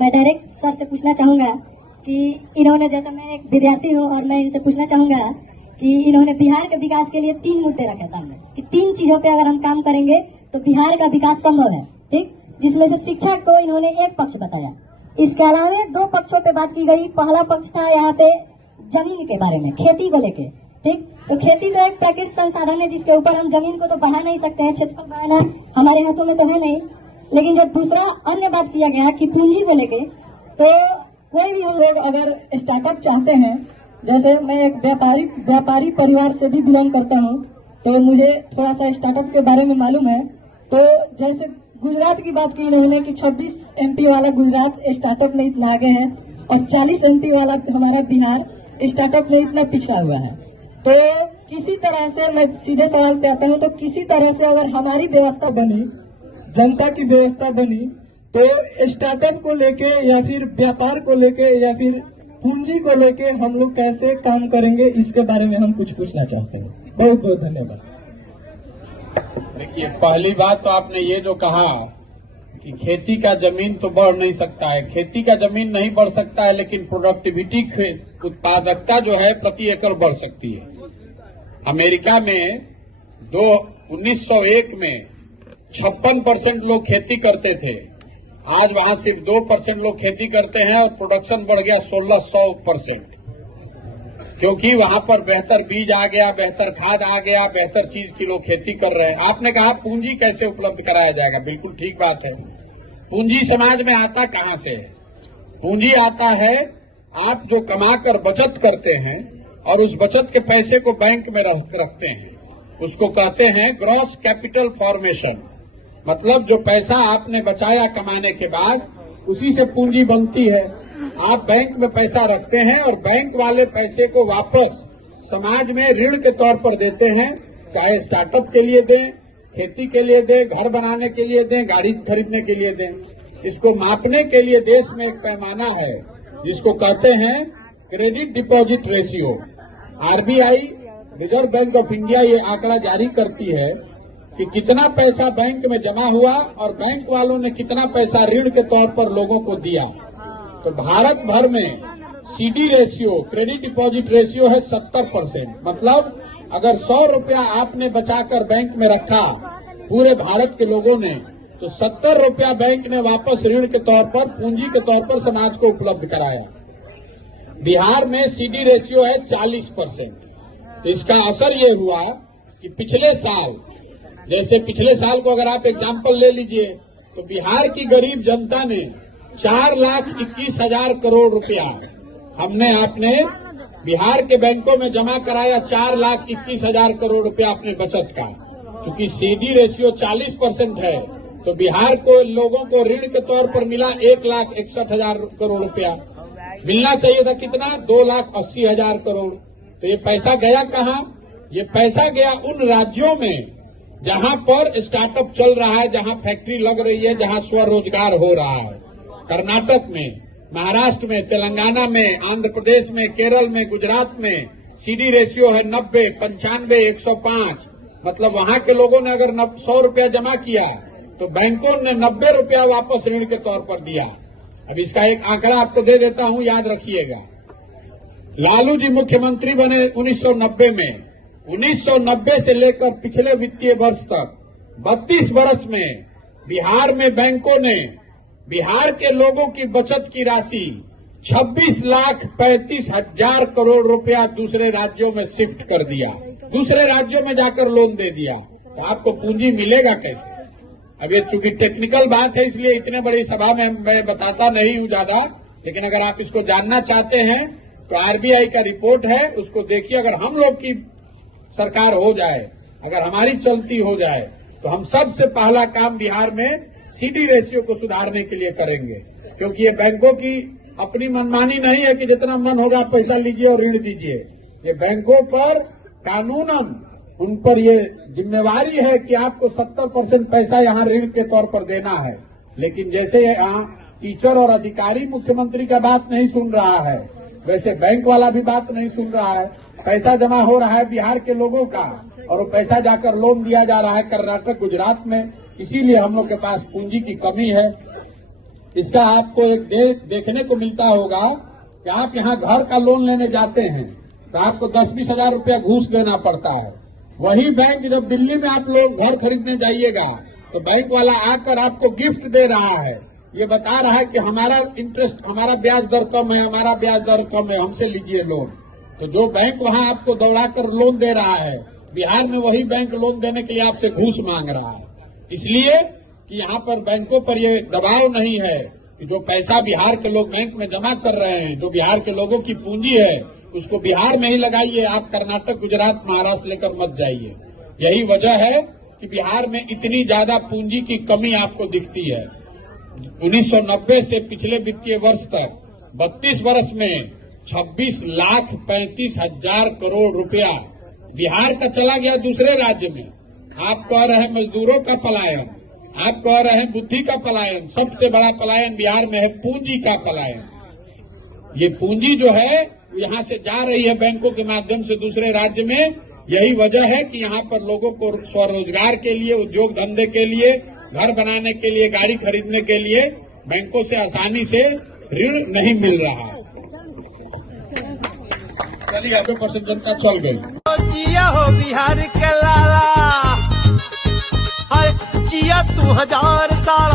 मैं direct sir से पूछना चाहूंगा कि इन्होंने, जैसा मैं एक विद्यार्थी हूँ और मैं इनसे पूछना चाहूंगा कि इन्होंने बिहार के विकास के लिए 3 मुद्दे रखे सामने कि 3 चीजों पे अगर हम काम करेंगे तो बिहार का विकास संभव है, ठीक। जिसमें से शिक्षा को इन्होंने एक पक्ष बताया, इसके अलावा 2 पक्षों पे बात की गई। पहला पक्ष था यहाँ पे जमीन के बारे में, खेती को लेके, ठीक। तो खेती तो एक प्राकृतिक संसाधन है जिसके ऊपर हम जमीन को तो बढ़ा नहीं सकते हैं, क्षेत्रफल बढ़ाना हमारे हाथों में तो है नहीं। लेकिन जो दूसरा अन्य बात किया गया कि पूंजी को लेके, तो कोई भी हम लोग अगर स्टार्टअप चाहते हैं, जैसे मैं एक व्यापारी परिवार से भी बिलोंग करता हूँ, तो मुझे थोड़ा सा स्टार्टअप के बारे में मालूम है। तो जैसे गुजरात की बात की इन्होंने कि 26 MP वाला गुजरात स्टार्टअप में इतना आगे है और 40 MP वाला हमारा बिहार स्टार्टअप में इतना पिछड़ा हुआ है। तो किसी तरह से, मैं सीधे सवाल पे आता हूँ, तो किसी तरह से अगर हमारी व्यवस्था बनी, जनता की व्यवस्था बनी, तो स्टार्टअप को लेके या फिर व्यापार को लेके या फिर पूंजी को लेके हम लोग कैसे काम करेंगे, इसके बारे में हम कुछ पूछना चाहते हैं। बहुत बहुत धन्यवाद। देखिए, पहली बात तो आपने ये जो कहा कि खेती का जमीन तो बढ़ नहीं सकता है, खेती का जमीन नहीं बढ़ सकता है, लेकिन प्रोडक्टिविटी, उत्पादकता जो है प्रति एकड़ बढ़ सकती है। अमेरिका में 1901 में 56% लोग खेती करते थे, आज वहां सिर्फ 2% लोग खेती करते हैं और प्रोडक्शन बढ़ गया 1600%, क्योंकि वहां पर बेहतर बीज आ गया, बेहतर खाद आ गया, बेहतर चीज की लोग खेती कर रहे हैं। आपने कहा पूंजी कैसे उपलब्ध कराया जाएगा, बिल्कुल ठीक बात है। पूंजी समाज में आता कहां से है? पूंजी आता है आप जो कमाकर बचत करते हैं और उस बचत के पैसे को बैंक में रखते हैं, उसको कहते हैं ग्रॉस कैपिटल फॉर्मेशन। मतलब जो पैसा आपने बचाया कमाने के बाद, उसी से पूंजी बनती है। आप बैंक में पैसा रखते हैं और बैंक वाले पैसे को वापस समाज में ऋण के तौर पर देते हैं, चाहे स्टार्टअप के लिए दें, खेती के लिए दें, घर बनाने के लिए दें, गाड़ी खरीदने के लिए दें। इसको मापने के लिए देश में एक पैमाना है जिसको कहते हैं credit deposit ratio. RBI, reserve bank of India, ये आंकड़ा जारी करती है कि कितना पैसा बैंक में जमा हुआ और बैंक वालों ने कितना पैसा ऋण के तौर पर लोगों को दिया। तो भारत भर में CD ratio, credit deposit ratio है 70%। मतलब अगर 100 रुपया आपने बचाकर बैंक में रखा पूरे भारत के लोगों ने, तो 70 रुपया बैंक ने वापस ऋण के तौर पर, पूंजी के तौर पर समाज को उपलब्ध कराया। बिहार में CD रेशियो है 40%। तो इसका असर ये हुआ कि पिछले साल, जैसे पिछले साल को अगर आप एग्जाम्पल ले लीजिए, तो बिहार की गरीब जनता ने 4,21,000 करोड़ रुपया हमने आपने बिहार के बैंकों में जमा कराया। 4,21,000 करोड़ रुपया अपने बचत का। चूंकि CD रेशियो 40% है, तो बिहार को लोगों को ऋण के तौर पर मिला 1,61,000 करोड़ रुपया। मिलना चाहिए था कितना? 2,80,000 करोड़। तो ये पैसा गया कहाँ? ये पैसा गया उन राज्यों में जहां पर स्टार्टअप चल रहा है, जहां फैक्ट्री लग रही है, जहां स्वरोजगार हो रहा है। कर्नाटक में, महाराष्ट्र में, तेलंगाना में, आंध्र प्रदेश में, केरल में, गुजरात में CD रेशियो है 90, 95, 105। मतलब वहां के लोगों ने अगर 100 रुपया जमा किया तो बैंकों ने 90 रुपया वापस ऋण के तौर पर दिया। अब इसका एक आंकड़ा आपको दे देता हूं, याद रखिएगा। लालू जी मुख्यमंत्री बने 1990 में। 1990 से लेकर पिछले वित्तीय वर्ष तक 32 वर्ष में बिहार में बैंकों ने बिहार के लोगों की बचत की राशि 26,35,000 करोड़ रुपया दूसरे राज्यों में शिफ्ट कर दिया, दूसरे राज्यों में जाकर लोन दे दिया। तो आपको पूंजी मिलेगा कैसे? अब ये चूंकि टेक्निकल बात है, इसलिए इतने बड़ी सभा में मैं बताता नहीं हूं ज्यादा, लेकिन अगर आप इसको जानना चाहते हैं तो RBI का रिपोर्ट है, उसको देखिए। अगर हम लोग की सरकार हो जाए, अगर हमारी चलती हो जाए, तो हम सबसे पहला काम बिहार में CD रेशियो को सुधारने के लिए करेंगे। क्योंकि ये बैंकों की अपनी मनमानी नहीं है कि जितना मन होगा पैसा लीजिए और ऋण दीजिए। ये बैंकों पर कानूनन उन पर ये जिम्मेवारी है कि आपको 70% पैसा यहाँ ऋण के तौर पर देना है। लेकिन जैसे यहाँ टीचर और अधिकारी मुख्यमंत्री का बात नहीं सुन रहा है, वैसे बैंक वाला भी बात नहीं सुन रहा है। पैसा जमा हो रहा है बिहार के लोगों का और वो पैसा जाकर लोन दिया जा रहा है कर्नाटक, गुजरात में। इसीलिए हम लोग के पास पूंजी की कमी है। इसका आपको एक देखने को मिलता होगा कि आप यहाँ घर का लोन लेने जाते हैं तो आपको 10-20 हजार रुपया घूस देना पड़ता है। वही बैंक जब दिल्ली में आप लोग घर खरीदने जाइएगा तो बैंक वाला आकर आपको गिफ्ट दे रहा है, ये बता रहा है कि हमारा इंटरेस्ट, हमारा ब्याज दर कम है, हमारा ब्याज दर कम है, हमसे लीजिए लोन। तो जो बैंक वहां आपको दौड़ाकर लोन दे रहा है, बिहार में वही बैंक लोन देने के लिए आपसे घूस मांग रहा है। इसलिए कि यहाँ पर बैंकों पर ये दबाव नहीं है कि जो पैसा बिहार के लोग बैंक में जमा कर रहे हैं, जो बिहार के लोगों की पूंजी है, उसको बिहार में ही लगाइए, आप कर्नाटक, गुजरात, महाराष्ट्र लेकर मत जाइए। यही वजह है कि बिहार में इतनी ज्यादा पूंजी की कमी आपको दिखती है। 1990 से पिछले वित्तीय वर्ष तक 32 वर्ष में 26,35,000 करोड़ रुपया बिहार का चला गया दूसरे राज्य में। आप कह रहे हैं मजदूरों का पलायन, आप कह रहे हैं बुद्धि का पलायन, सबसे बड़ा पलायन बिहार में है पूंजी का पलायन। ये पूंजी जो है यहाँ से जा रही है बैंकों के माध्यम से दूसरे राज्य में। यही वजह है कि यहाँ पर लोगों को स्वरोजगार के लिए, उद्योग धंधे के लिए, घर बनाने के लिए, गाड़ी खरीदने के लिए बैंकों से आसानी से ऋण नहीं मिल रहा। चलिए 90% जनता चल गई। जिया हो बिहार के लाला, जिया 2000 साल।